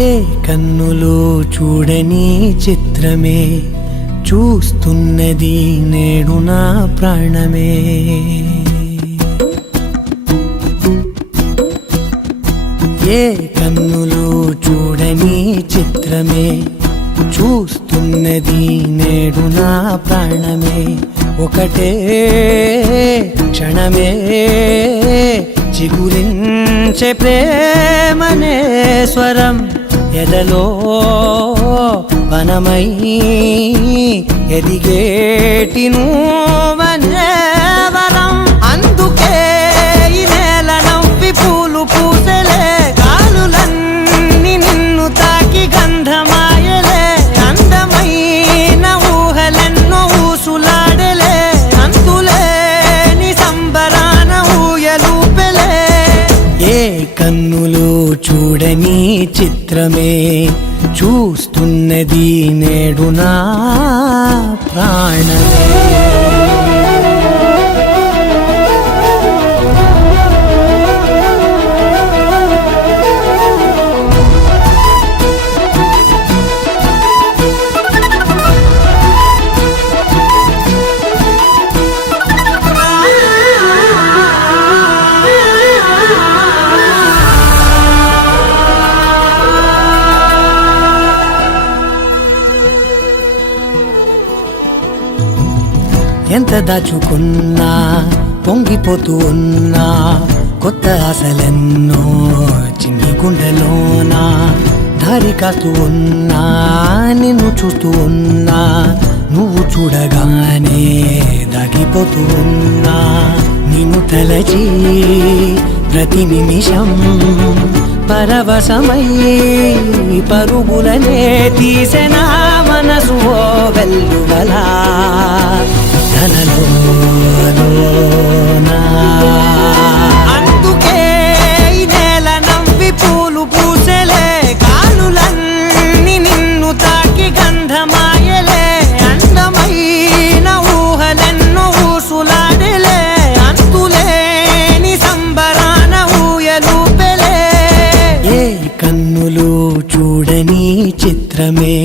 ఏ కన్నులు చూడని చిత్రమే చూస్తున్నది నేడు నా ప్రాణమే. ఏ కన్నులు చూడని చిత్రమే చూస్తున్నది నేడు నా ప్రాణమే. ఒకటే క్షణమే చిగురించే ప్రేమనే స్వరం ఎదలో వనమై ఎదిగేటి నువ్వనే వరం. అందుకే ఈ నేల నవ్వి పూలు పూసలే, గాలులన్నీ నిన్ను తాకి గంధమాయలే. అందమైన ఊహలెన్నో ఊసులాడలే, అంతులేని సంబరాన ఊయలూపెలే. ఏ కన్నులు చూడని చిత్రమే చూస్తున్నది నేడు నా ప్రాణమే. ఎంత దాచుకున్నా పొంగిపోతూ ఉన్నా, కొత్త ఆశలెన్నో చిన్ని గుండెలోనా. దారి కాస్తూ ఉన్నా, నిన్ను చూస్తూ ఉన్నా, నువ్వు చూడగానే దాగిపోతూ ఉన్నా. నిన్ను తలచి ప్రతి నిమిషం పరవశమై పరుగులనే తీసెనా మనసు ఓ వెల్లువలా. అందుకే ఈ నేల నవ్వి పూలు పూసలే, గాలులన్నీ నిన్ను తాకి గంధమాయలే. అందమైన ఊహలెన్నో ఊసులాడలే, అంతులేని సంబరాన ఊయలూపెలే. ఏ కన్నులు చూడని చిత్రమే